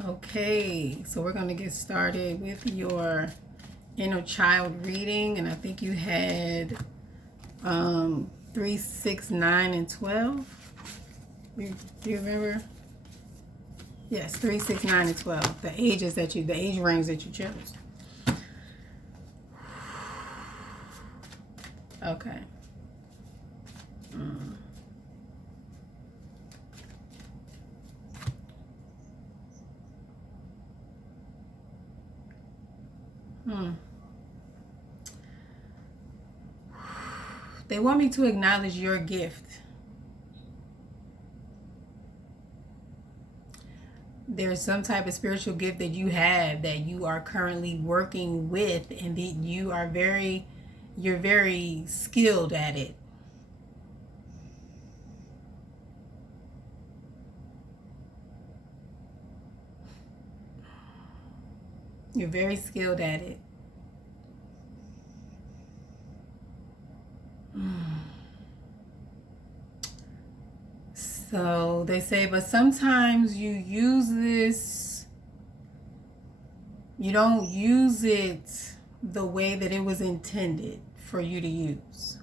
Okay, so we're going to get started with your inner child reading, and I think you had 3, 6, 9, and 12. Do you remember? Yes, 3, 6, 9, and 12. The age range that you chose. Okay. They want me to acknowledge your gift. There's some type of spiritual gift that you have that you are currently working with, and that you're very skilled at it. You're very skilled at it. So they say, but sometimes you use this, you don't use it the way that it was intended for you to use.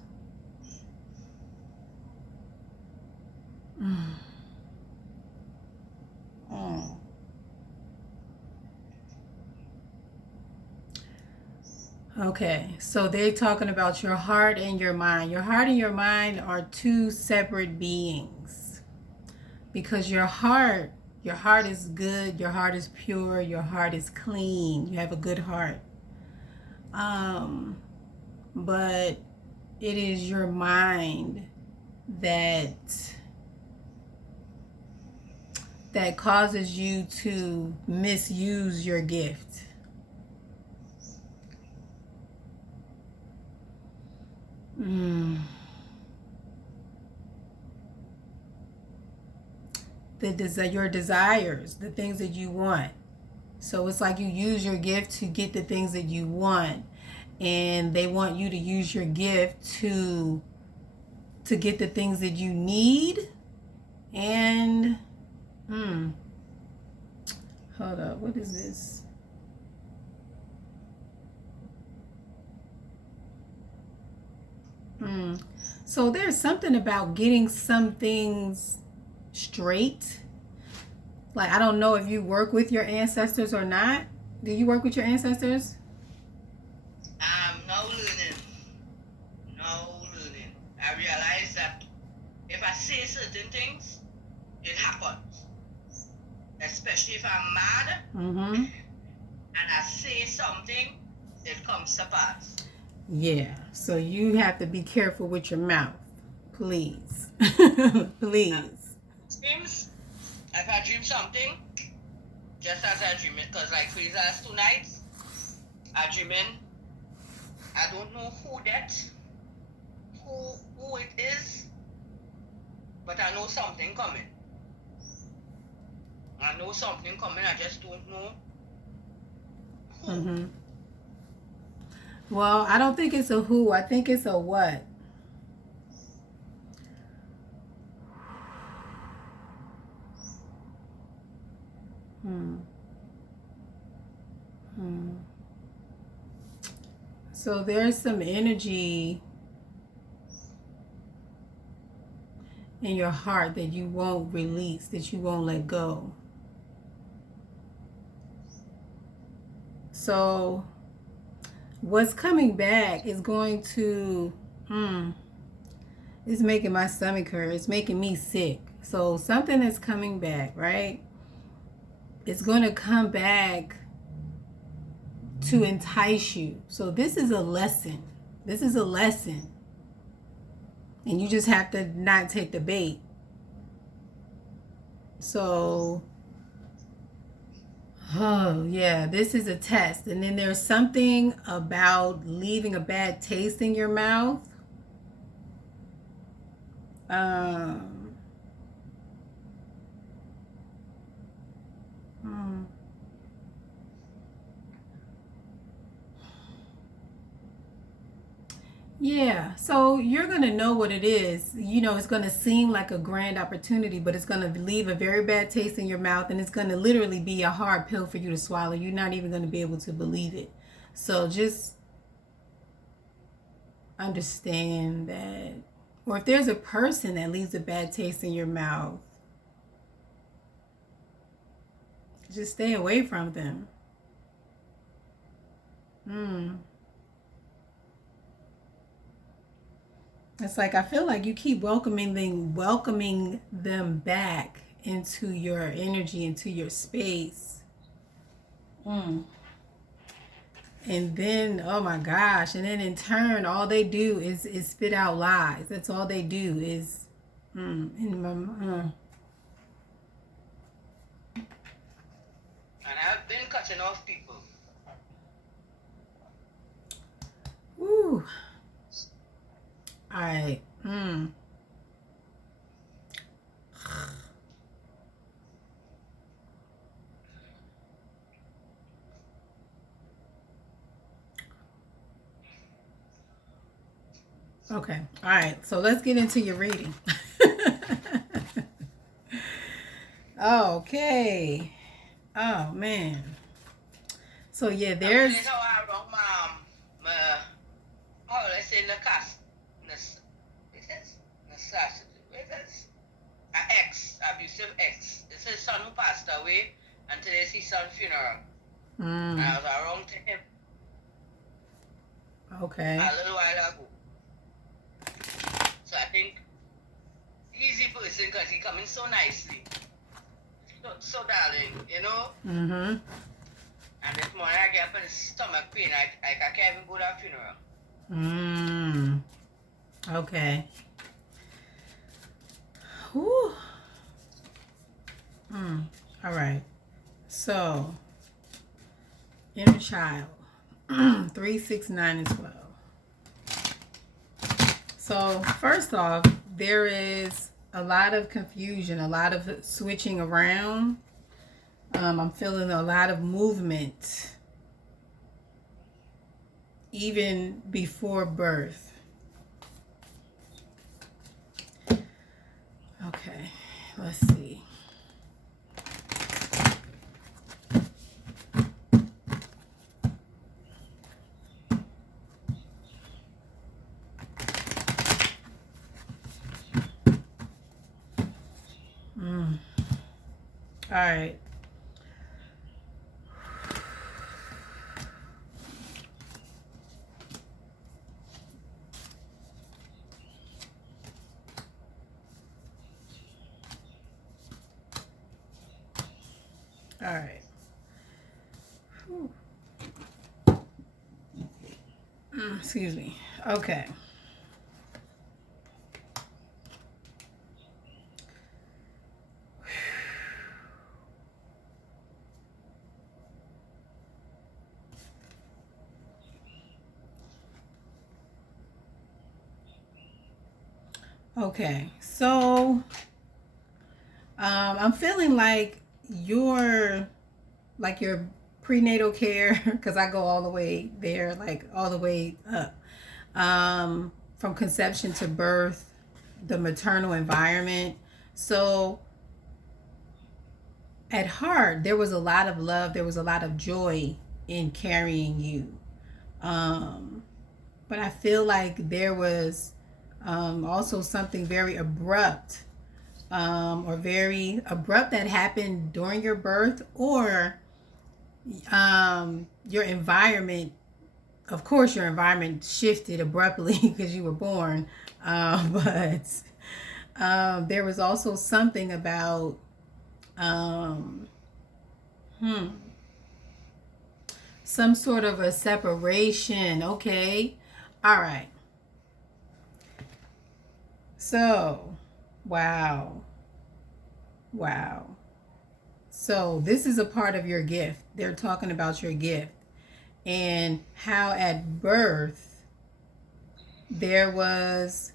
Mm. Okay, so they're talking about your heart and your mind. Your heart and your mind are two separate beings, because your heart is good, your heart is pure, your heart is clean. You have a good heart. But it is your mind that causes you to misuse your gift. Your desires, the things that you want. So it's like you use your gift to get the things that you want, and they want you to use your gift to get the things that you need. And hold up, what is this? So there's something about getting some things straight. Like, I don't know if you work with your ancestors or not. Do you work with your ancestors? I'm now learning. Now learning. I realize that if I say certain things, it happens. Especially if I'm mad and I say something, it comes to pass. Yeah. So you have to be careful with your mouth. Please. Please. Dreams, if I dream something, just as I dream it, because like for the last 2 nights, I dream in, I don't know who it is, but I know something coming. I know something coming, I just don't know who. Well, I don't think it's a who. I think it's a what. So there's some energy in your heart that you won't release, that you won't let go. So what's coming back is going to, it's making my stomach hurt. It's making me sick. So something is coming back, right? It's going to come back to entice you. So this is a lesson. This is a lesson. And you just have to not take the bait. So, oh yeah, this is a test. And then there's something about leaving a bad taste in your mouth. Um, hmm. Yeah, so you're going to know what it is. You know, it's going to seem like a grand opportunity, but it's going to leave a very bad taste in your mouth, and it's going to literally be a hard pill for you to swallow. You're not even going to be able to believe it. So just understand that, or if there's a person that leaves a bad taste in your mouth, just stay away from them. It's like I feel like you keep welcoming them back into your energy, into your space. And then, oh my gosh, and then in turn, all they do is spit out lies. That's all they do is, in my, And I've been cutting off people. woo. All right. Okay. All right. So let's get into your reading. Okay. Oh man. So yeah, there's. Oh, let's say an abusive ex. It's his son who passed away, and today's his son's funeral. And I was around to him Okay. a little while ago. So I think easy person because he coming so nicely. So darling, you know? Mm-hmm. And this morning I get up in stomach pain. I can't even go to the funeral. Okay. Whew. All right. So, inner child. 3, 6, 9, and 12. So, first off, there is a lot of confusion, a lot of switching around. I'm feeling a lot of movement, even before birth. Okay, let's see. All right. All right. Excuse me. Okay. Okay, so I'm feeling like your prenatal care, because I go all the way there, like all the way up, from conception to birth, the maternal environment. So at heart, there was a lot of love, there was a lot of joy in carrying you. But I feel like there was also something very abrupt, or very abrupt that happened during your birth, or your environment. Of course, your environment shifted abruptly because you were born, but there was also something about some sort of a separation. Okay, all right. So, wow. So this is a part of your gift. They're talking about your gift and how at birth there was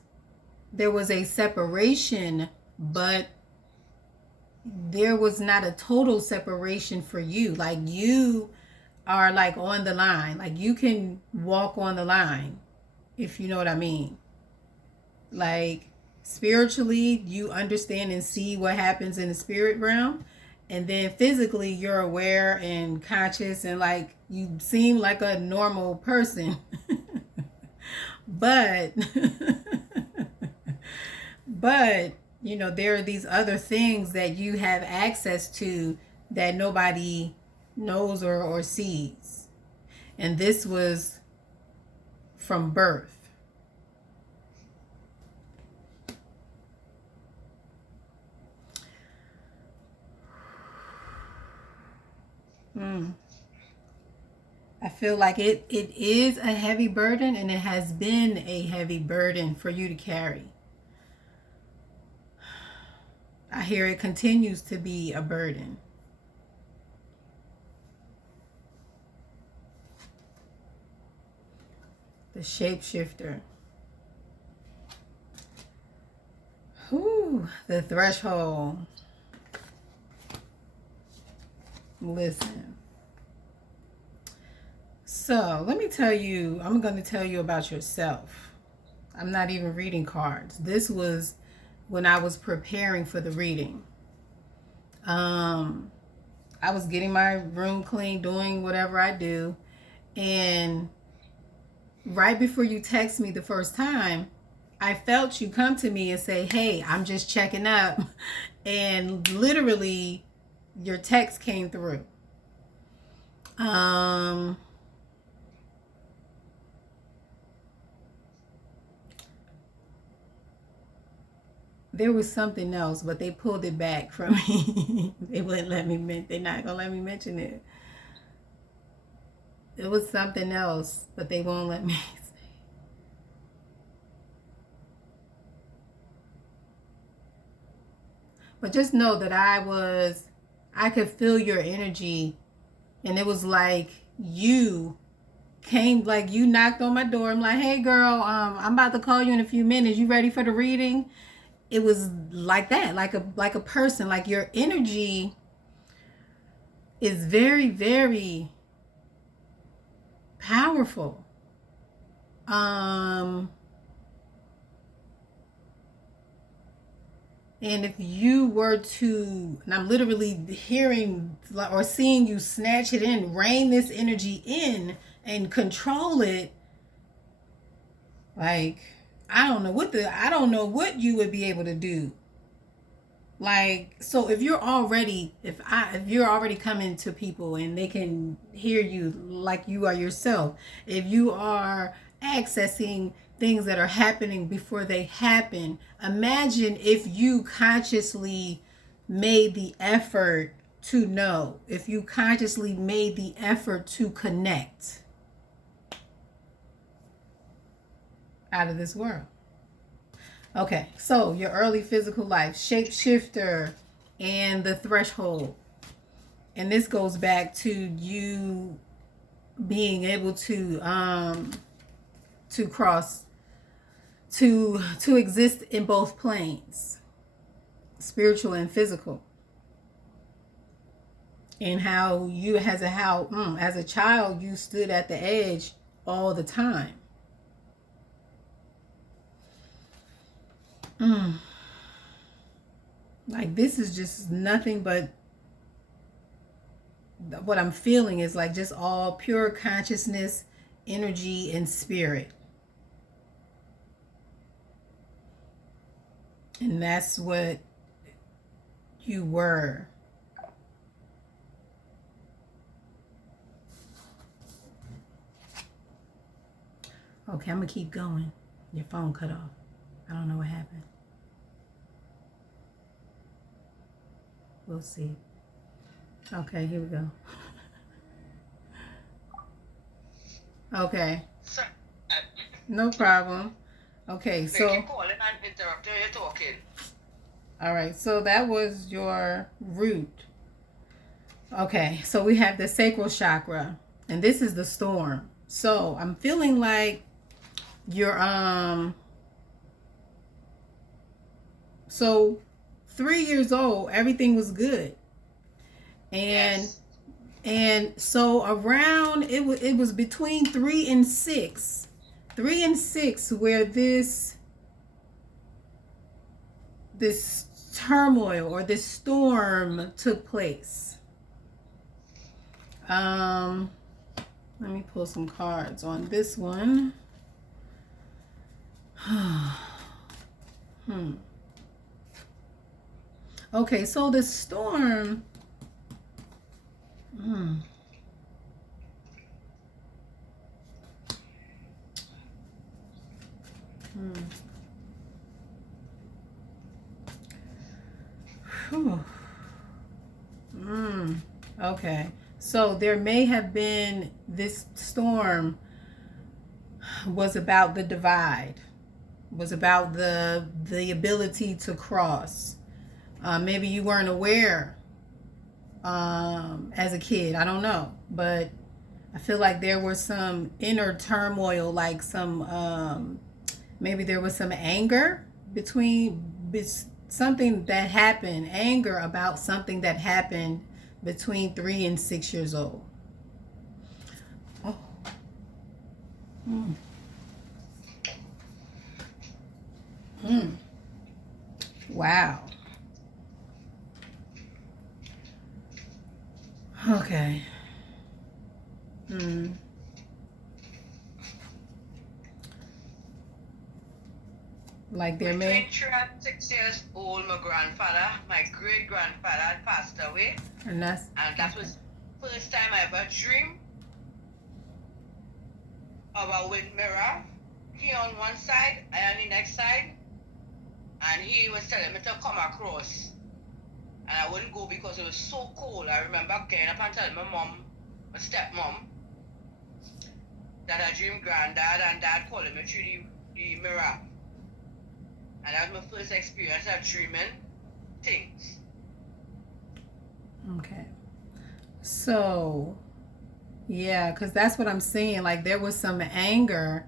a separation, but there was not a total separation for you. Like you are like on the line. Like you can walk on the line. if you know what I mean. Like, spiritually, you understand and see what happens in the spirit realm. And then physically, you're aware and conscious, and like you seem like a normal person. but, but, you know, there are these other things that you have access to that nobody knows or sees. And this was from birth. I feel like it is a heavy burden, and it has been a heavy burden for you to carry. I hear it continues to be a burden. The shapeshifter. Whew, the threshold. Listen. So let me tell you, I'm going to tell you about yourself. I'm not even reading cards. This was when I was preparing for the reading. I was getting my room clean, doing whatever I do. And right before you text me the first time, I felt you come to me and say, hey, I'm just checking up. And literally, your text came through. There was something else, but they pulled it back from me. They wouldn't let me, they're not going to let me mention it. It was something else, but they won't let me say. But just know that I could feel your energy, and it was like you came, like you knocked on my door. I'm like, hey girl, I'm about to call you in a few minutes. You ready for the reading? It was like that, like a person. Like, your energy is very, very powerful. And if you were to, and I'm literally hearing or seeing you snatch it in, rein this energy in and control it, like, I don't know what you would be able to do. Like, so if you're already coming to people and they can hear you like you are yourself, if you are accessing things that are happening before they happen, imagine if you consciously made the effort to know, if you consciously made the effort to connect. Out of this world. Okay, so your early physical life, shapeshifter, and the threshold. And this goes back to you being able to cross, to exist in both planes, spiritual and physical. And how you as a child, you stood at the edge all the time. Like, this is just nothing but, what I'm feeling is like just all pure consciousness, energy, and spirit. And that's what you were. Okay, I'm gonna keep going. Your phone cut off. I don't know what happened. We'll see. Okay, here we go. Okay. No problem. Okay, so. Keep calling and interrupt you. You're talking. All right, so that was your root. Okay, so we have the sacral chakra, and this is the storm. So I'm feeling like you're so 3 years old, everything was good. And yes. And so around it was between 3 and 6, 3 and 6, where this turmoil or this storm took place. Let me pull some cards on this one. Okay, so the storm. Okay, so there may have been, this storm was about the divide, was about the ability to cross. Maybe you weren't aware as a kid, I don't know, but I feel like there was some inner turmoil, like some maybe there was some anger something that happened, anger about something that happened between 3 and 6 years old. Oh. Wow. Okay. Like there may. Between 3 and 6 years old, my grandfather, my great grandfather, had passed away, And that was the first time I ever dreamed of a wind mirror. He on one side, I on the next side, and he was telling me to come across. And I wouldn't go because it was so cold. I remember getting up and telling my mom, my stepmom, that I dreamed granddad and dad calling me through the mirror. And that was my first experience of dreaming things. Okay. So, yeah, because that's what I'm saying. Like there was some anger.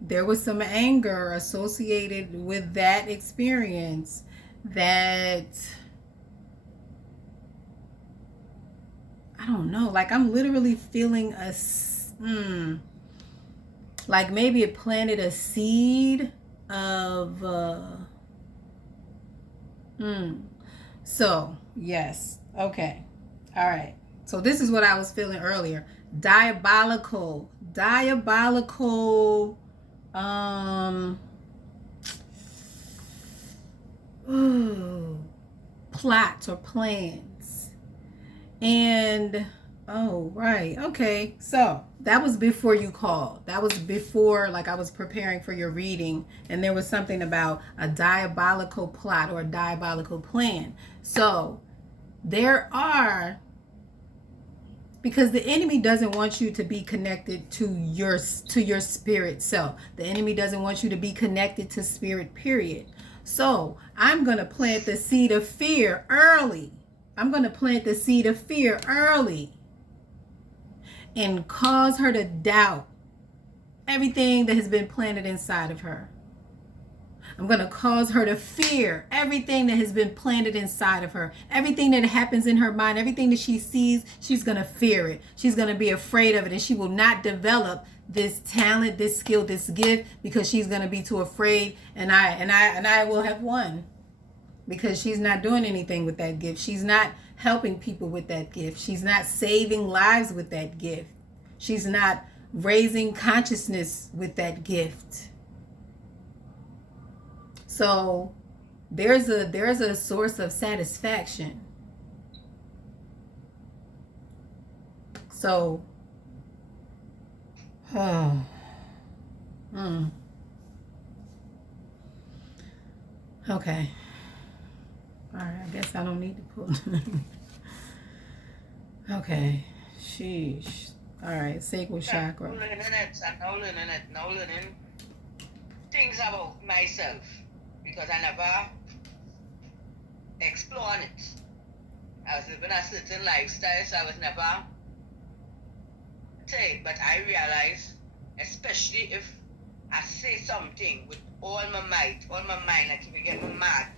There was some anger associated with that experience that, I don't know, like I'm literally feeling like maybe it planted a seed of so yes, okay, all right, so this is what I was feeling earlier. Diabolical plots or plans. And oh, right, okay, so that was before you called. That was before, like, I was preparing for your reading, and there was something about a diabolical plot or a diabolical plan. So there are, because the enemy doesn't want you to be connected to your spirit self. The enemy doesn't want you to be connected to spirit, period. So I'm going to plant the seed of fear early. I'm going to plant the seed of fear early and cause her to doubt everything that has been planted inside of her. I'm going to cause her to fear everything that has been planted inside of her. Everything that happens in her mind, everything that she sees, she's going to fear it. She's going to be afraid of it, and she will not develop this talent, this skill, this gift, because she's going to be too afraid, and I will have won, because she's not doing anything with that gift. She's not helping people with that gift. She's not saving lives with that gift. She's not raising consciousness with that gift. So there's a source of satisfaction. So okay. All right, I guess I don't need to pull. Okay. Sheesh. All right, sacral chakra. Now learning things about myself, because I never explored it. I was living a certain lifestyle, so I was never take. But I realize, especially if I say something with all my might, all my mind, like if I get me mad,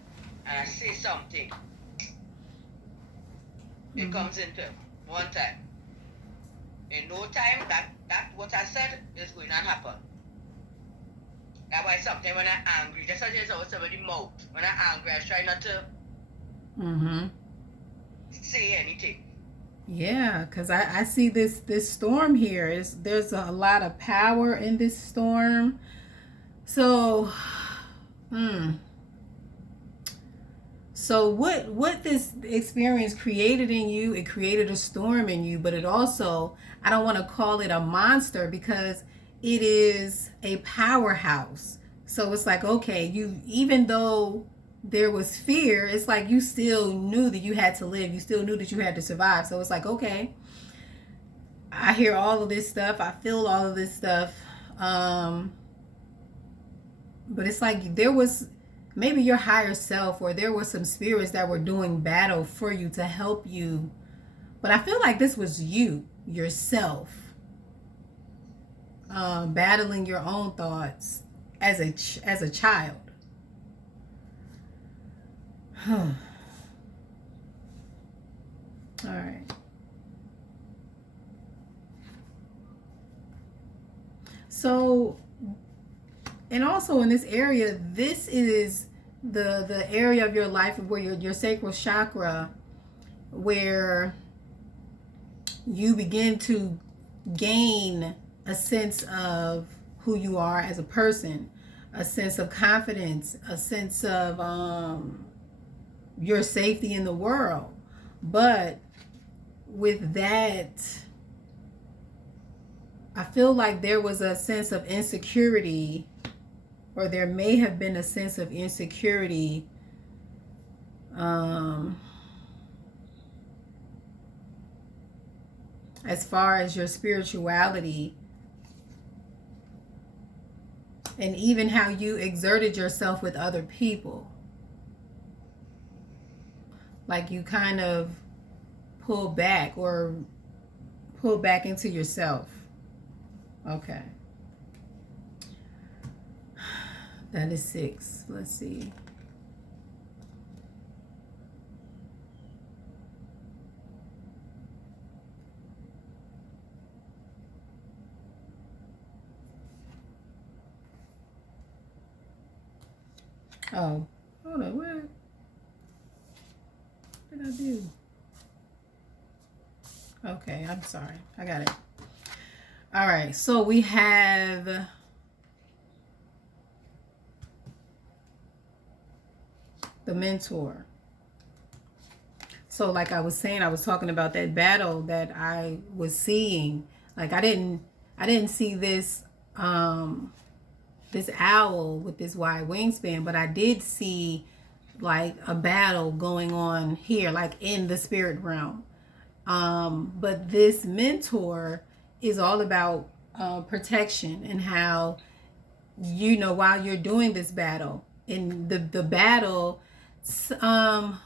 and I say something, it comes into one time. In no time, that that what I said is going to happen. That's why sometimes when I'm angry, just as it's always about the mouth. When I'm angry, I try not to say anything. Yeah, because I see this storm here. There's a lot of power in this storm. So, So what this experience created in you, it created a storm in you, but it also, I don't want to call it a monster because it is a powerhouse. So it's like, okay, you, even though there was fear, it's like you still knew that you had to live. You still knew that you had to survive. So it's like, okay, I hear all of this stuff. I feel all of this stuff. But it's like there was maybe your higher self, or there were some spirits that were doing battle for you to help you. But I feel like this was you, yourself, battling your own thoughts as a child. All right. So, and also in this area, this is the area of your life where your sacral chakra, where you begin to gain a sense of who you are as a person, a sense of confidence, a sense of your safety in the world. But with that, I feel like there was a sense of insecurity, or there may have been a sense of insecurity as far as your spirituality, and even how you exerted yourself with other people. Like you kind of pull back into yourself. Okay. That is 6. Let's see. Oh, hold on. What did I do? Okay, I'm sorry. I got it. All right, so we have the mentor. So like I was saying, I was talking about that battle that I was seeing. Like I didn't see this this owl with this wide wingspan, but I did see like a battle going on here, like in the spirit realm. But this mentor is all about protection, and how, you know, while you're doing this battle, in the battle,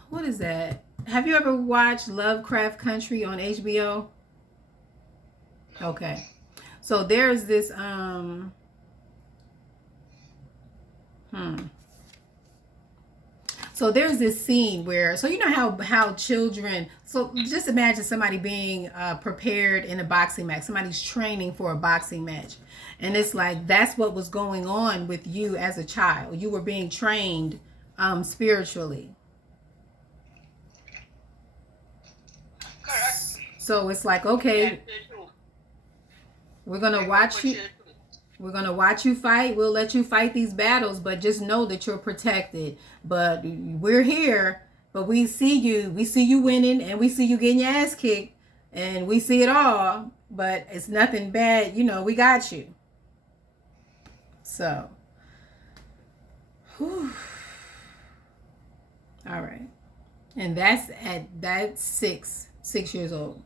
what is that? Have you ever watched Lovecraft Country on HBO? Okay. So there's this So there's this scene where, so you know how children, so just imagine somebody being prepared in a boxing match. Somebody's training for a boxing match. And it's like, that's what was going on with you as a child. You were being trained spiritually. Correct. So it's like, okay, we're going to watch you. We're going to watch you fight. We'll let you fight these battles, but just know that you're protected. But we're here, but we see you winning, and we see you getting your ass kicked, and we see it all, but it's nothing bad. You know, we got you. So, whew. All right. And that's 6 years old.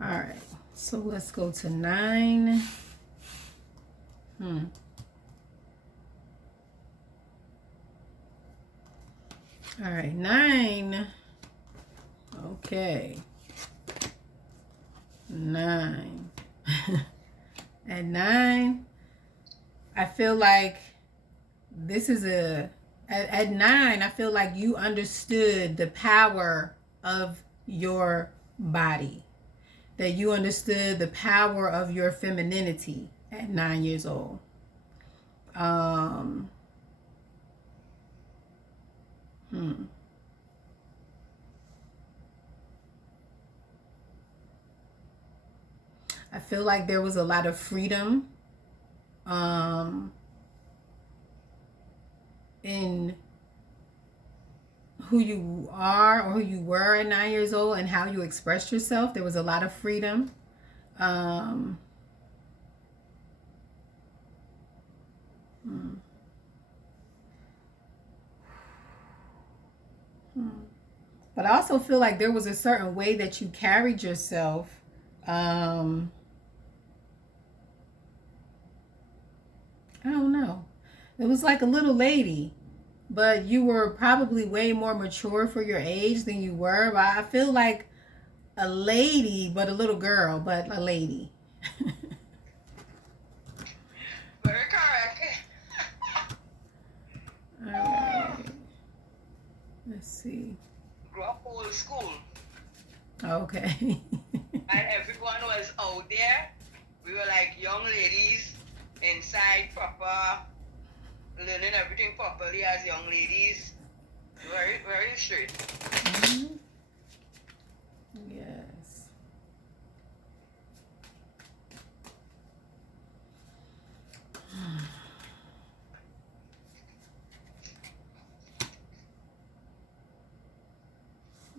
All right. So let's go to 9. All right, 9. Okay. 9. At 9, I feel like this is at 9, I feel like you understood the power of your body. that you understood the power of your femininity at 9 years old. Um, hmm. I feel like there was a lot of freedom in who you are or who you were at 9 years old and how you expressed yourself. There was a lot of freedom. Um, hmm. But I also feel like there was a certain way that you carried yourself. Um, I don't know. It was like a little lady, but you were probably way more mature for your age than you were. But I feel like a lady, but a little girl, but a lady. Very correct. All right. Let's see. Grew up old school. Okay. And everyone was out there. We were like young ladies inside proper, learning everything properly as young ladies. Very, very straight. Mhm. Yes.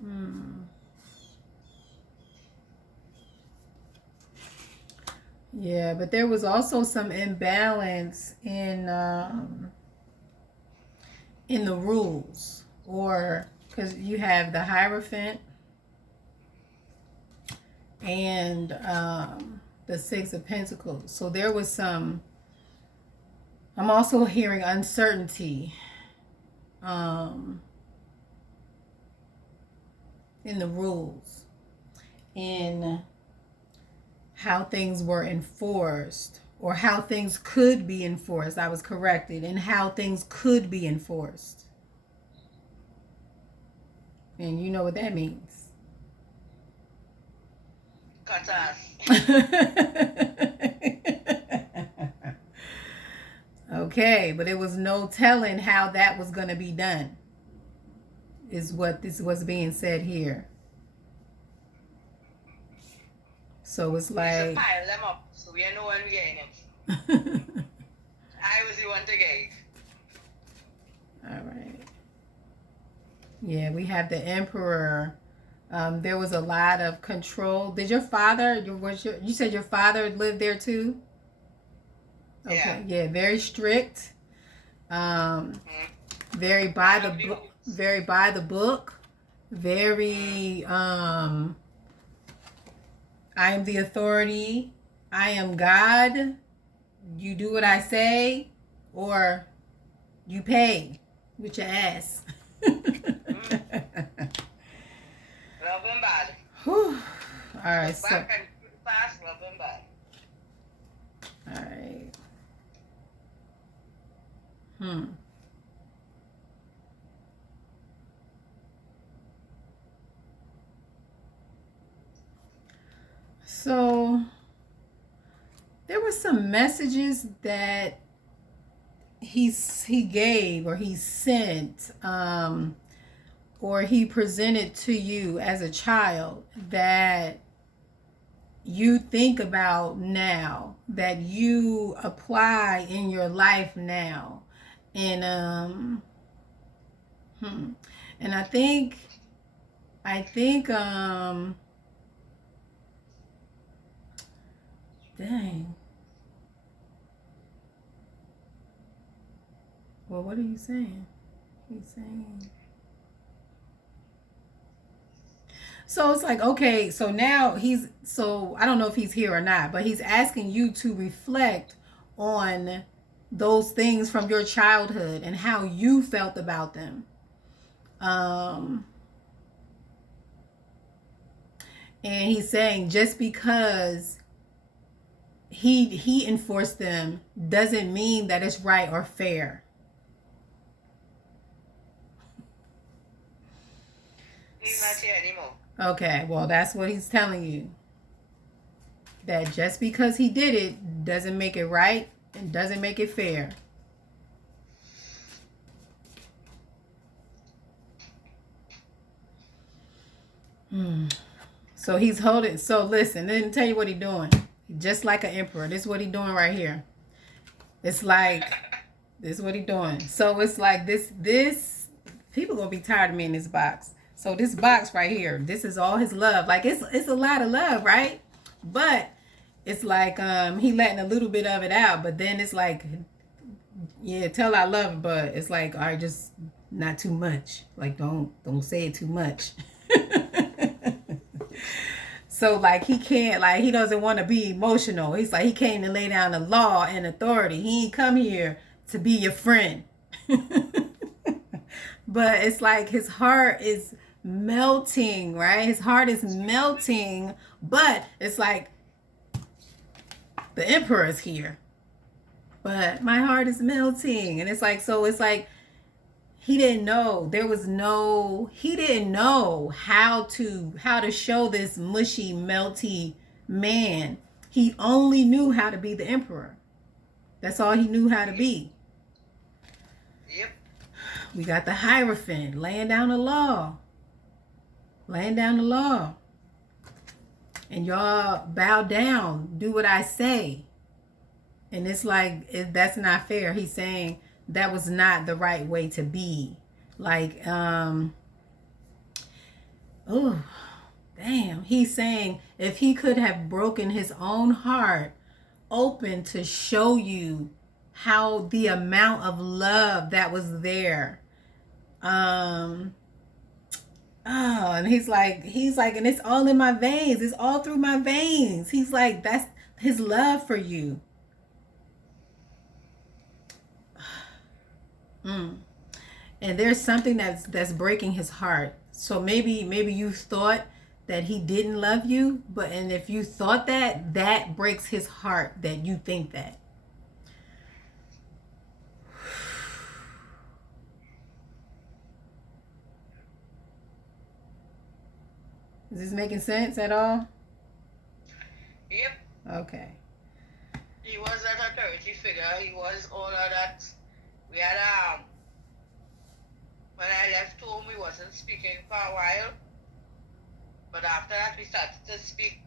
Hmm. Yeah, but there was also some imbalance in the rules, or because you have the Hierophant and the Six of Pentacles. So there was some. I'm also hearing uncertainty um, in the rules, in how things were enforced, or how things could be enforced. I was corrected, and how things could be enforced. And you know what that means. Cut us. Okay, but it was no telling how that was going to be done, is what this was being said here. So it's We used to like. pile them up, so we know when we're getting it. I was the one to get it. All right. Yeah, we have the Emperor. There was a lot of control. Did your father? You said your father lived there too? Okay. Yeah. Very strict. Very by the book. Very by the book. Very. I am the authority. I am God. You do what I say, or you pay with your ass. Love him bad. Whew. All right, so. Back and fast, love him bad. All right. So there were some messages that he gave, or he sent, or he presented to you as a child, that you think about now, that you apply in your life now. And and I think dang. Well, what are you saying? He's saying. So it's like, okay, so now so I don't know if he's here or not, but he's asking you to reflect on those things from your childhood and how you felt about them. And he's saying just because he enforced them doesn't mean that it's right or fair. He's not here anymore. Okay, well, that's what he's telling you. that just because he did it doesn't make it right and doesn't make it fair. So he's holding. So listen, let me tell you what he's doing. Just like an emperor. This is what he's doing right here. It's like, this is what he's doing. So it's like this people gonna be tired of me in this box. So this box right here, this is all his love. Like it's a lot of love, right? But it's like he letting a little bit of it out, but then it's like, yeah, tell I love it, but it's like, all right, just not too much. Like don't say it too much. So like he can't, like he doesn't want to be emotional. He's like, he came to lay down the law and authority. He ain't come here to be your friend. But it's like his heart is melting, right? His heart is melting, but it's like the emperor is here. But my heart is melting. And it's like, so it's like he didn't know. He didn't know how to show this mushy, melty man. He only knew how to be the emperor. That's all he knew how to be. Yep. We got the Hierophant laying down the law. Laying down the law. And y'all bow down, do what I say. And it's like, that's not fair. He's saying that was not the right way to be. Like, oh, damn. He's saying if he could have broken his own heart open to show you how the amount of love that was there. Oh, and he's like, and it's all in my veins. It's all through my veins. He's like, that's his love for you. And there's something that's breaking his heart. So maybe you thought that he didn't love you, and if you thought that breaks his heart that you think that. Is this making sense at all? Yep. Okay. He was that authority figure. He was all of that. We had when I left home, we wasn't speaking for a while. But after that, we started to speak.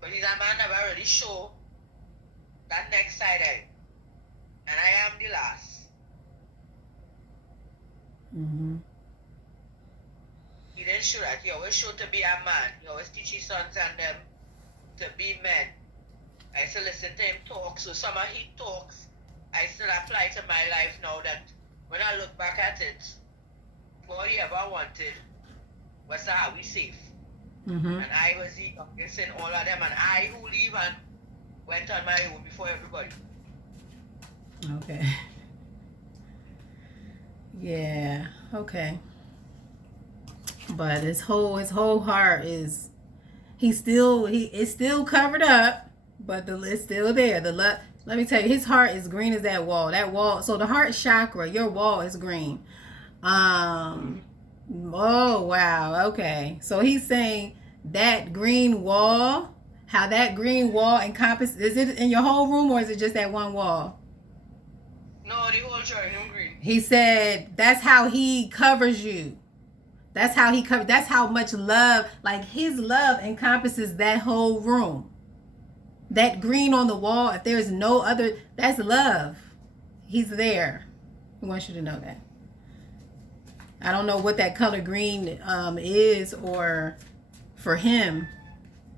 But he's a man never really show that next side eye. And I am the last. Mm-hmm. He didn't show that. He always showed to be a man. He always teach his sons and them to be men. I still listen to him talk. So some of his talks, I still apply to my life now, that when I look back at it, all he ever wanted was to have we safe. Mm-hmm. And I was the youngest in all of them, and I who leave and went on my own before everybody. Okay. Yeah. Okay. But his whole heart is, it's still covered up, but it's still there. The love. Let me tell you, his heart is green as that wall. That wall. So the heart chakra, your wall is green. Oh wow. Okay. So he's saying that green wall, how that green wall encompasses. Is it in your whole room or is it just that one wall? No, the whole chart, no green. He said that's how he covers you. That's how he covers. That's how much love, like his love encompasses that whole room. That green on the wall, if there's no other, that's love. He's there. He wants you to know that. I don't know what that color green is or for him,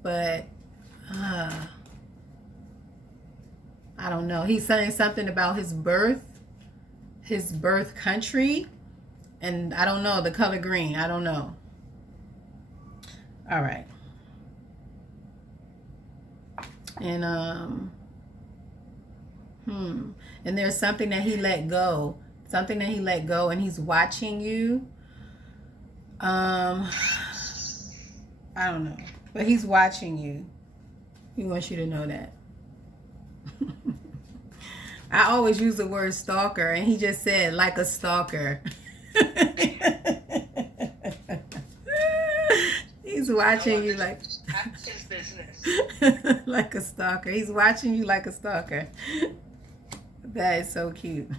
but I don't know. He's saying something about his birth country, and I don't know the color green. I don't know. All right. And and there's something that he let go. Something that he let go, and he's watching you. I don't know. But he's watching you. He wants you to know that. I always use the word stalker, and he just said like a stalker. He's watching you like That's his business. Like a stalker. He's watching you like a stalker. That is so cute.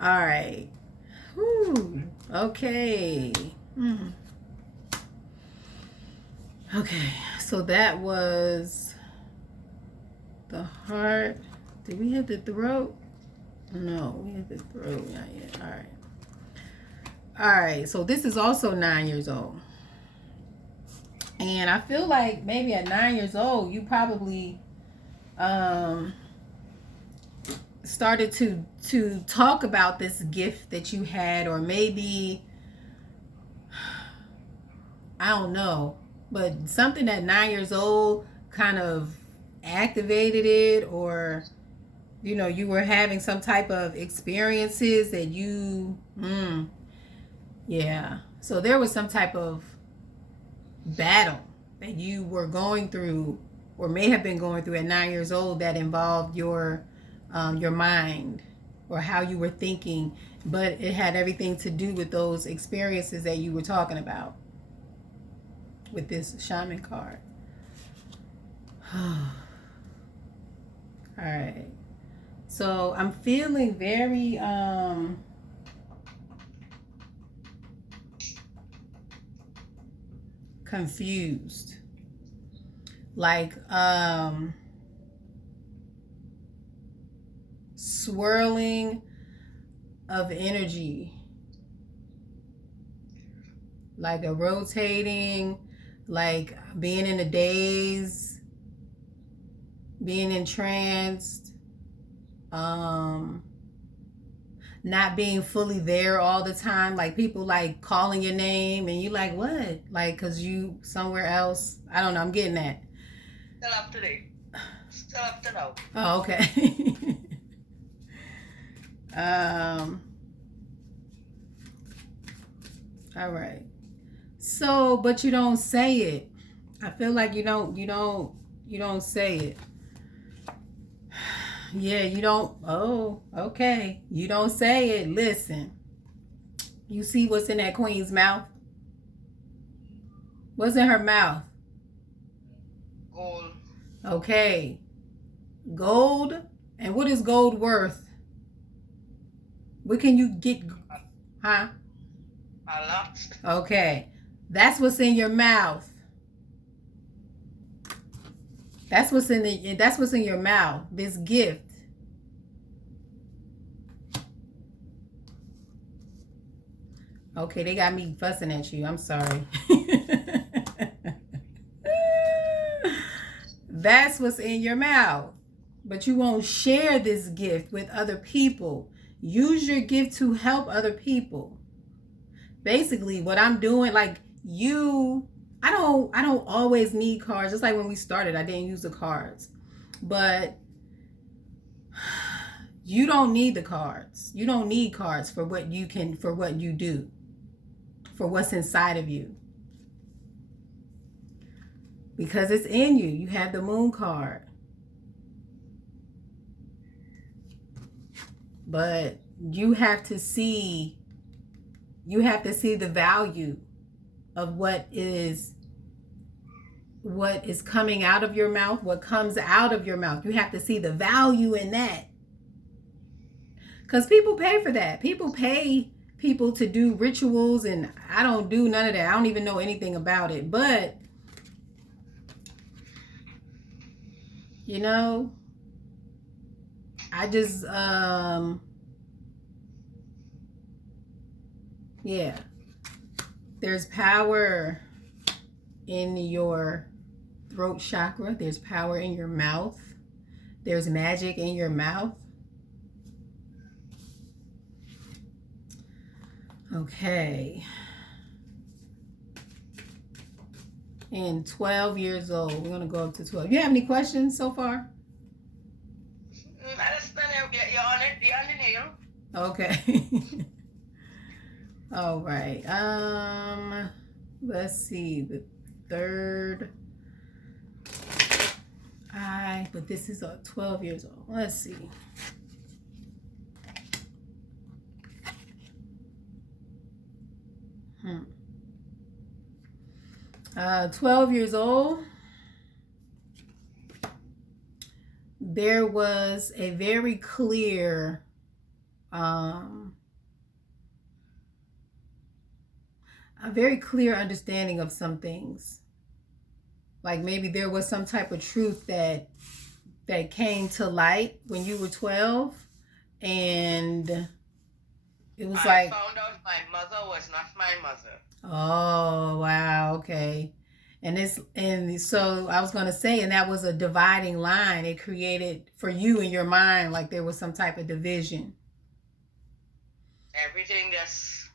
All right. Whew. Okay. Okay. So that was the heart. Did we hit the throat? No, we hit the throat. Not yet. All right. All right. So this is also 9 years old. And I feel like maybe at 9 years old, you probably started to talk about this gift that you had, or maybe, I don't know, but something at 9 years old kind of activated it, or you were having some type of experiences that yeah, so there was some type of battle that you were going through, or may have been going through at 9 years old, that involved your mind, or how you were thinking, but it had everything to do with those experiences that you were talking about with this shaman card. All right. So I'm feeling very confused. Like swirling of energy, like a rotating, like being in a daze, being entranced, not being fully there all the time, like people like calling your name and you like, what, like, because you somewhere else. I don't know, I'm getting that. Still up today. Still up to now. Oh, okay. All right. So, but you don't say it. I feel like you don't say it. Yeah, you don't. Oh, okay. You don't say it. Listen. You see what's in that queen's mouth? What's in her mouth? Gold. Okay. Gold. And what is gold worth? What can you get? Huh? A lot. Okay. That's what's in your mouth. That's what's in your mouth. This gift. Okay, they got me fussing at you. I'm sorry. That's what's in your mouth. But you won't share this gift with other people. Use your gift to help other people. Basically, what I'm doing, like I don't always need cards. Just like when we started, I didn't use the cards. But you don't need the cards. You don't need cards for what you do, for what's inside of you. Because it's in you. You have the moon card. But you have to see the value of what is coming out of your mouth, what comes out of your mouth. You have to see the value in that. Because people pay for that. People pay people to do rituals, and I don't do none of that. I don't even know anything about it. But, I just, yeah. There's power in your throat chakra. There's power in your mouth. There's magic in your mouth. Okay. And 12 years old. We're going to go up to 12. You have any questions so far? I just you're on it. You're on the nail. Okay. All right. Let's see. The third eye, but this is 12 years old. Let's see. 12 years old. there was a very clear um a very clear understanding of some things. Like maybe there was some type of truth that came to light when you were 12, and it was I found out my mother was not my mother. Oh, wow, okay. And so I was going to say, and that was a dividing line. It created for you in your mind like there was some type of division. Everything just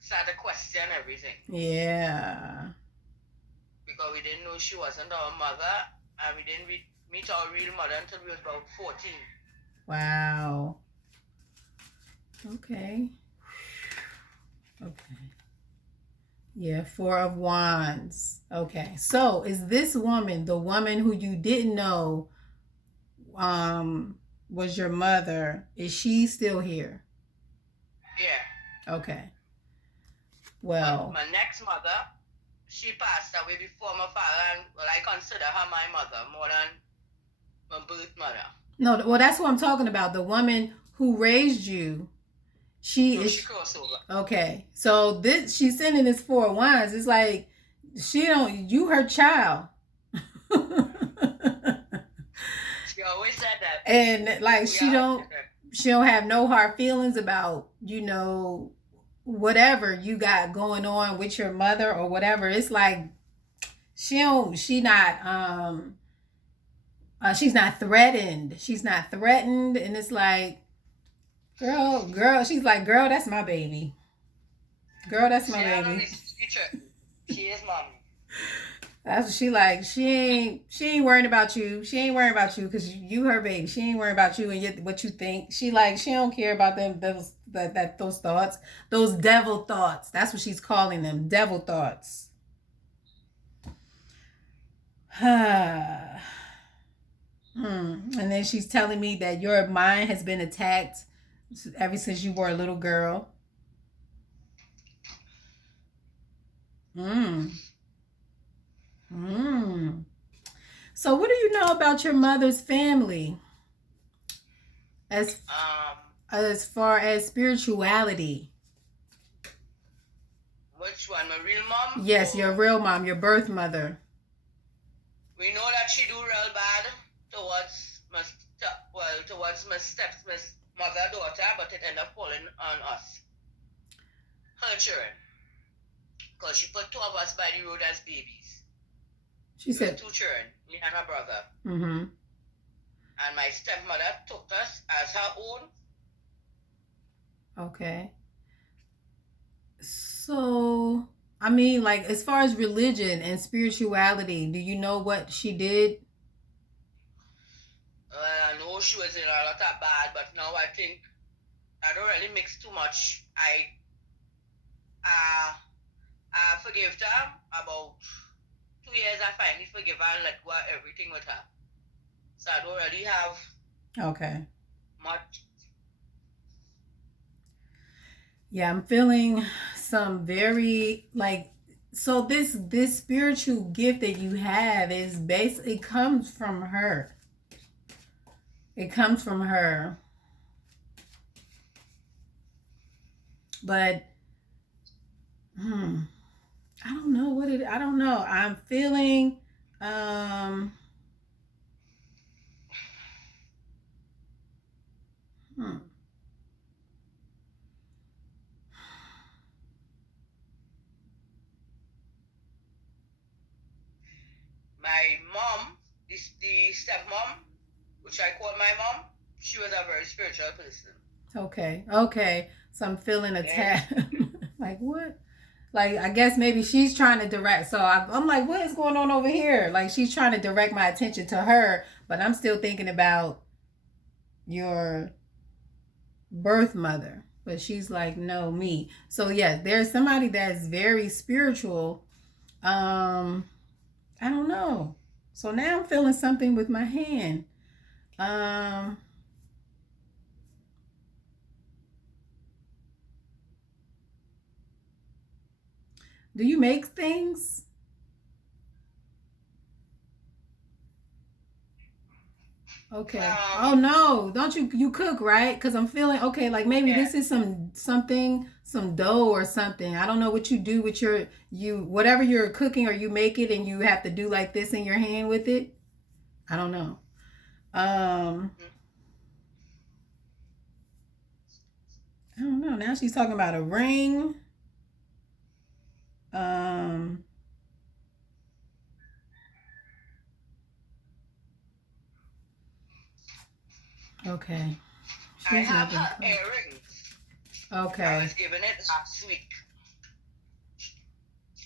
started to question everything. Yeah. Because we didn't know she wasn't our mother, and we didn't meet our real mother until we was about 14. Wow. Okay. Okay. Yeah, Four of Wands. Okay. So is this woman, the woman who you didn't know was your mother, is she still here? Yeah. Okay. Well, my next mother, she passed away before my father, and well, I consider her my mother more than my birth mother. No, well, that's what I'm talking about. The woman who raised you, she crossed over. Okay. So this, she's sending this Four of Wands. It's like you her child. She always said that. And like she don't have no hard feelings about, whatever you got going on with your mother or whatever. It's like she's not threatened. She's not threatened. And it's like, girl, she's like, girl, that's my baby. Girl, that's my baby. She is mommy. That's what she like. She ain't worrying about you. She ain't worrying about you because you her baby. She ain't worrying about you and what you think. She don't care about those thoughts. Those devil thoughts. That's what she's calling them. Devil thoughts. And then she's telling me that your mind has been attacked ever since you were a little girl. So what do you know about your mother's family? As far as spirituality. Which one? My real mom? Yes, your real mom, your birth mother. We know that she do real bad towards my mother daughter, but it ended up falling on us, her children, because she put two of us by the road as babies. She said 2 children, me and my brother. Mm-hmm. And my stepmother took us as her own. Okay. So, I mean, like, as far as religion and spirituality, do you know what she did? I know she was in a lot of bad, but now I think I don't really mix too much. I forgave her about 2 years. I finally forgive her and let go of everything with her. So I don't really have much. Yeah, I'm feeling some very so this spiritual gift that you have is basically, it comes from her. It comes from her. But I don't know I don't know. I'm feeling My mom, the stepmom, which I call my mom, she was a very spiritual person. Okay. So I'm feeling attacked. Like, what? Like, I guess maybe she's trying to direct. So I'm like, what is going on over here? Like, she's trying to direct my attention to her, but I'm still thinking about your birth mother. But she's like, no, me. So yeah, there's somebody that's very spiritual. I don't know. So now I'm feeling something with my hand. Do you make things? Okay. Oh Um, no, don't you cook, right? Because I'm feeling okay, like maybe yeah. this is some dough or something. I don't know what you do with you whatever you're cooking, or you make it and you have to do like this in your hand with it. I don't know. Um, Mhm. I don't know. Now she's talking about a ring. Um, okay. I She's have not being her clear. earrings. I Okay. was given it last week.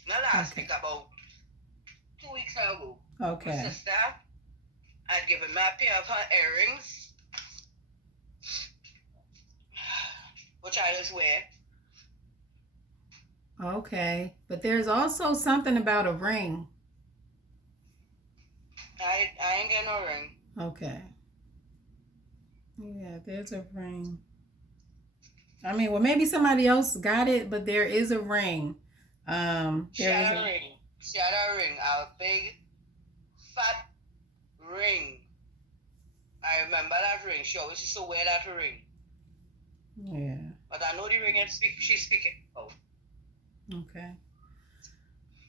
Not last Okay. week, about 2 weeks ago. My Okay. sister had given me a pair of her earrings, which I just wear. Okay. But there's also something about a ring. I ain't getting no ring. Okay. Yeah, there's a ring. I mean, well, maybe somebody else got it, but there is a ring. She There is had a. a ring. She had a ring, a big, fat ring. I remember that ring. She always used to wear that ring. Yeah. But I know the ring and she's speaking. Oh. Okay.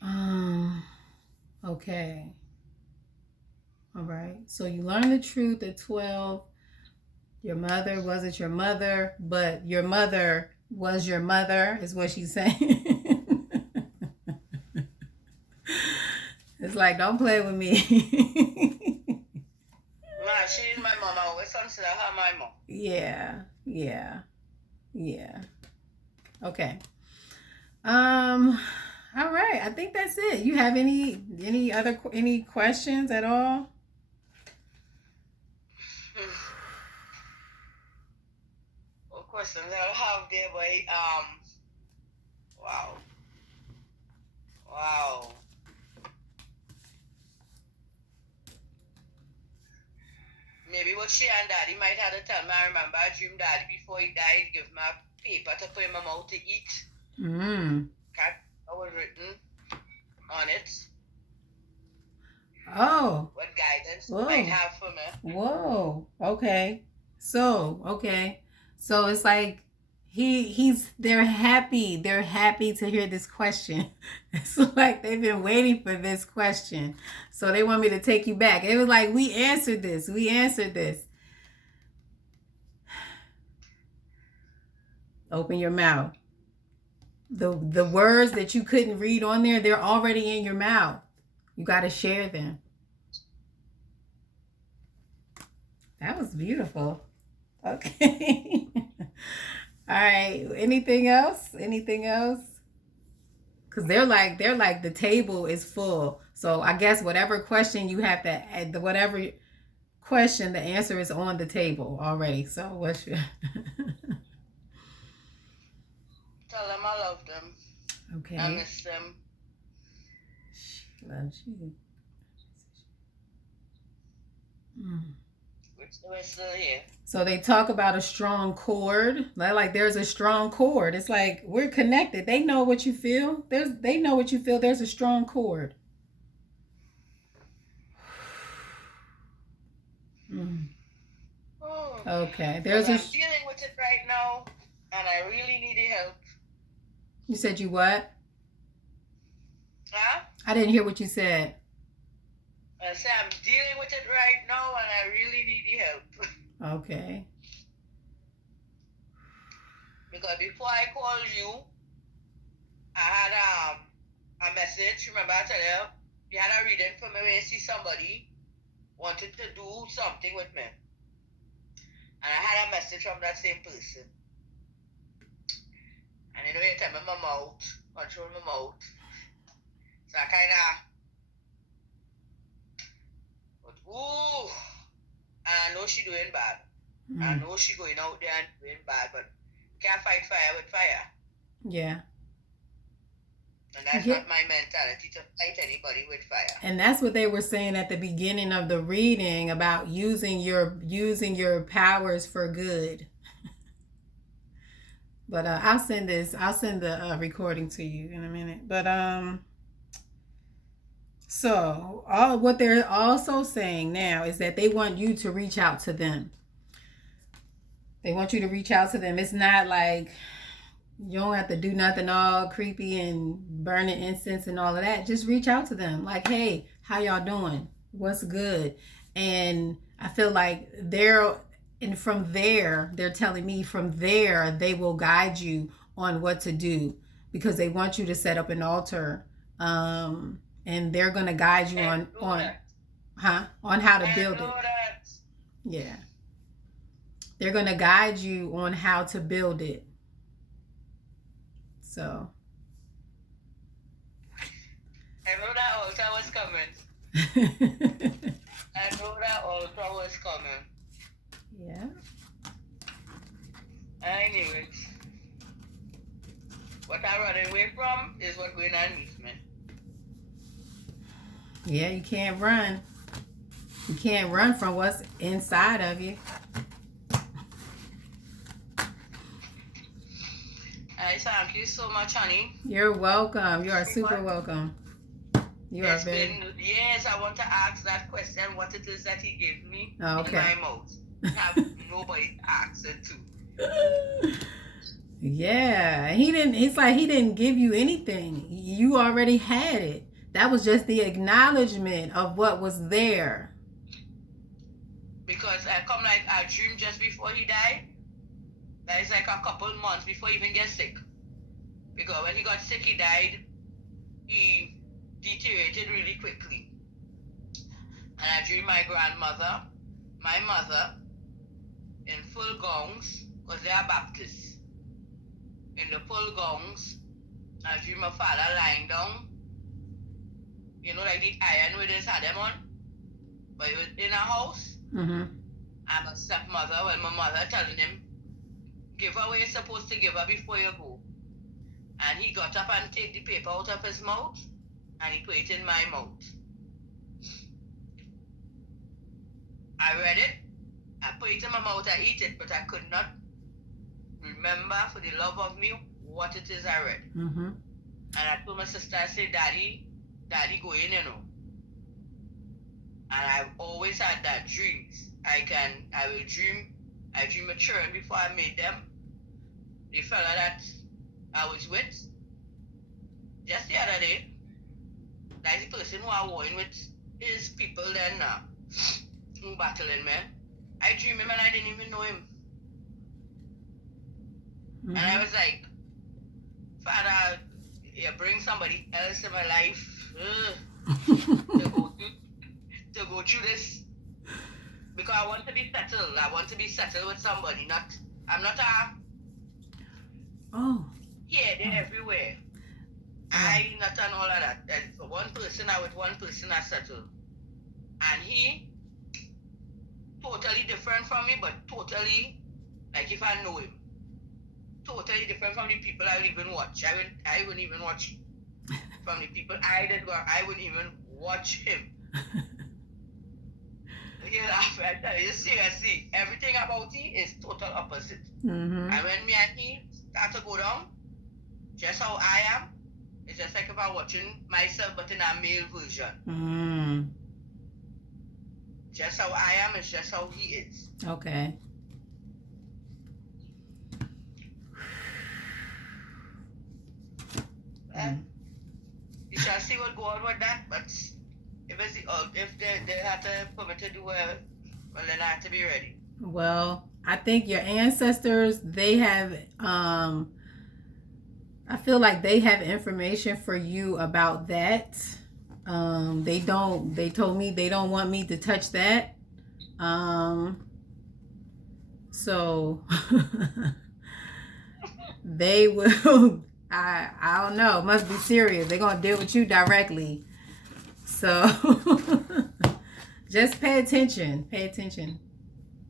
Um. Okay. All right. So you learn the truth at 12. Your mother wasn't your mother, but your mother was your mother, is what she's saying. It's like, don't play with me. Nah, she's my mom. I always consider her my mom. Yeah. Yeah. Yeah. Okay. Um, all right. I think that's it. You have any questions at all? Of course, I'll have there, boy. Wow. Wow. Maybe what she and daddy might have to tell me. I remember I dreamed daddy before he died, give me a paper to put in my mouth to eat. Mm. That was written on it. Oh. What guidance you might Whoa. have for me. Whoa. Okay. Okay. So it's like they're happy. They're happy to hear this question. It's like they've been waiting for this question. So they want me to take you back. It was like, we answered this. We answered this. Open your mouth. The words that you couldn't read on there, they're already in your mouth. You got to share them. That was beautiful. Okay. All right. Anything else? Anything else? Because they're like the table is full. So I guess whatever question you have to add, whatever question, the answer is on the table already. So what's your Tell them I love them. I okay? miss them. She loves you. Mm. We're still here. So they talk about a strong cord. Like there's a strong cord. It's like we're connected. They know what you feel. They know what you feel. There's a strong cord. Mm. Oh, Okay. because I'm dealing with it right now, and I really need the help. You said you what? Huh? I didn't hear what you said. I say I'm dealing with it right now, and I really need the help. Okay. Because before I called you, I had a message. Remember I told you had a reading for me where you see somebody wanted to do something with me. And I had a message from that same person. And you know, you tell me my mouth, control my mouth. So I kind of, ooh, and I know she doing bad. I know she going out there and doing bad, but can't fight fire with fire. Yeah. And that's not my mentality, to fight anybody with fire. And that's what they were saying at the beginning of the reading about using your powers for good. But I'll send the recording to you in a minute. But So, all what they're also saying now is that they want you to reach out to them. They want you to reach out to them. It's not like you don't have to do nothing all creepy and burning incense and all of that. Just reach out to them. Like, hey, how y'all doing? What's good? And I feel like and from there, they're telling me from there, they will guide you on what to do because they want you to set up an altar. And they're going to guide you on how to build it. Yeah. They're going to guide you on how to build it. So. I know that altar was coming. I know that altar was coming. Yeah. I knew it. What I run away from is what going on with me. Yeah, you can't run. You can't run from what's inside of you. I thank you so much, honey. You're welcome. You are super welcome. It's been years I want to ask that question, what it is that he gave me in my mouth. Have nobody asked it to. Yeah, it's like he didn't give you anything. You already had it. That was just the acknowledgement of what was there. Because I dreamed just before he died. That is like a couple months before he even gets sick. Because when he got sick, he died. He deteriorated really quickly. And I dreamed my grandmother, my mother, in full gowns, because they are Baptists. In the full gowns, I dreamed my father lying down. You know, like the iron with his them on. But he was in a house. Mm-hmm. I'm a stepmother. Well, my mother telling him, give her what you're supposed to give her before you go. And he got up and take the paper out of his mouth and he put it in my mouth. I read it. I put it in my mouth. I eat it, but I could not remember for the love of me what it is I read. Mm-hmm. And I told my sister, I said, Daddy, go in, you know. And I've always had that dreams. I dream of children before I made them. The fella that I was with, just the other day, that's the person who I was with his people then now, who battling me. I dreamed him and I didn't even know him. Mm-hmm. And I was like, Father, you bring somebody else in my life to go through this. Because I want to be settled. I want to be settled with somebody. I'm not they're everywhere. I not done all of that. And for one person, I with one person I settled. And he totally different from me, but totally like if I know him. Totally different from the people I would even watch. I wouldn't even watch from the people I did where I wouldn't even watch him. I tell you, seriously, everything about he is total opposite. Mm-hmm. And when me and he start to go down, just how I am, it's just like if I'm watching myself but in a male version. Mm-hmm. Just how I am is just how he is. Okay. You shall see what go on with that, but if they had to put me to do well, then I have to be ready. Well, I think your ancestors, they have I feel like they have information for you about that. They told me they don't want me to touch that. So they will I don't know, it must be serious. They're gonna deal with you directly. So just pay attention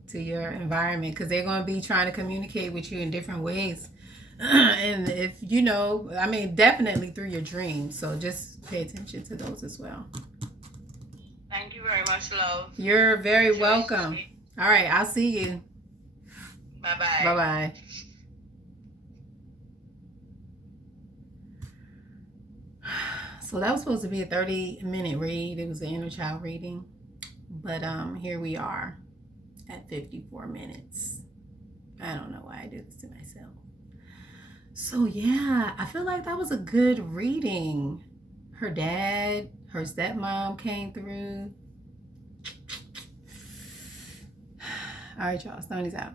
to your environment, because they're going to be trying to communicate with you in different ways. And if definitely through your dreams. So just pay attention to those as well. Thank you very much, love. You're very welcome. All right, I'll see you. Bye-bye. Bye-bye. So that was supposed to be a 30-minute read. It was an inner child reading. But here we are at 54 minutes. I don't know why I did this to myself. So yeah, I feel like that was a good reading. Her dad, her stepmom came through. All right, y'all, Stoney's out.